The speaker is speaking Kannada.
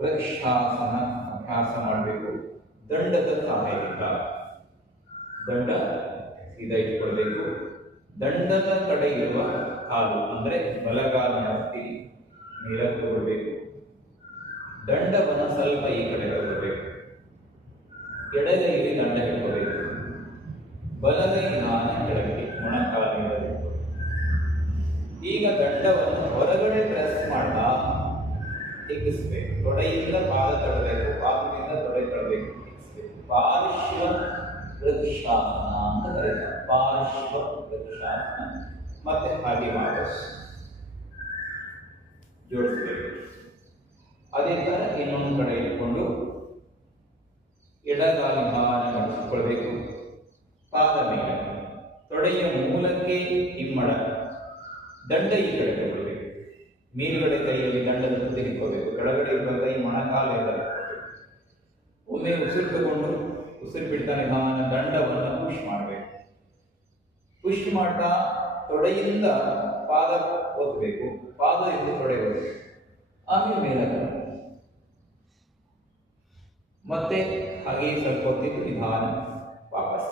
ವೃಕ್ಷಾಸನ ಅಭ್ಯಾಸ ಮಾಡಬೇಕು. ದಂಡದ ಸಹಾಯದಿಂದ ದಂಡ ಸೀದಾ ಇಟ್ಕೊಳ್ಬೇಕು. ದಂಡದ ಕಡೆ ಇರುವ ಕಾಲು ಅಂದರೆ ಬಲಗಾಲನ ಹತ್ತಿ ನೀರಲ್ಲಿ ತಗೊಳ್ಬೇಕು. ದಂಡವನ್ನು ಸ್ವಲ್ಪ ಈ ಕಡೆ ತಗೊಳ್ಬೇಕು. ಎಡಗೈಲಿ ದಂಡ ಇಟ್ಕೋಬೇಕು. ಬಲಗೈ ಕೆಳಗೆ ಮೊಣಕಾಲಿನಿಂದ ಇಟ್ಕೋಬೇಕು. ಈಗ ದಂಡವನ್ನು ಹೊರಗಡೆ ಪ್ರೆಸ್ ಮಾಡ್ತಾ ಹಿಗ್ಗಿಸ್ಬೇಕು. ತೊಡೆಯಿಂದ ಪಾದ ತಡಬೇಕು, ಪಾದದಿಂದ ತೊಡೆ ತಡಬೇಕು, ಹಿಗ್ಗಿಸ್ಬೇಕು. ಪಾರ್ಶ್ವ ವೃಕ್ಷಾಸನ ಅಂತ ಕರೀತಾರೆ. ಪಾರ್ಶ್ವ ವೃಕ್ಷಾಸನ. ಮತ್ತೆ ಹಾಗೆ ವಾಪಸ್ ಜೋಡಿಸಬೇಕು. ಅದೇ ತರ ಇನ್ನೊಂದು ಕಡೆ ಇಟ್ಕೊಂಡು ಎಡಗಾಲಿ ಮಡಿಸಿಕೊಳ್ಬೇಕು. ಪಾದ ಮೇಲೆ ತೊಡೆಯ ಮೂಲಕ್ಕೆ ಹಿಮ್ಮಡ, ದಂಡ ಈ ಕಡೆ ತಗೊಳ್ಬೇಕು. ಮೇಲುಗಡೆ ಕೈಯಲ್ಲಿ ದಂಡದ ತುದಿ ಹಿಡ್ಕೋಬೇಕು. ಕೆಳಗಡೆ ಇರುವ ಕೈ ಮೊಣಕಾಲೆಲ್ಲ ಹಿಡ್ಕೋಬೇಕು. ಒಮ್ಮೆ ಉಸಿರು ತಗೊಂಡು ಉಸಿರು ಬಿಡ್ತಾ ನಿಧಾನ ದಂಡವನ್ನು ಪುಷ್ ಮಾಡಬೇಕು. ಪುಷ್ ಮಾಡ್ತಾ ತೊಡೆಯಿಂದ ಪಾದ ಒತ್ತಬೇಕು, ಪಾದದಿಂದ ತೊಡೆ ಒತ್ತಬೇಕು. ಆಮೇಲೆ ಮೇಲೆ ಮತ್ತೆ ಹಾಗೆ ಸ್ವಲ್ಪ ಹೊತ್ತಿದ್ದು ನಿಧಾನ ವಾಪಸ್.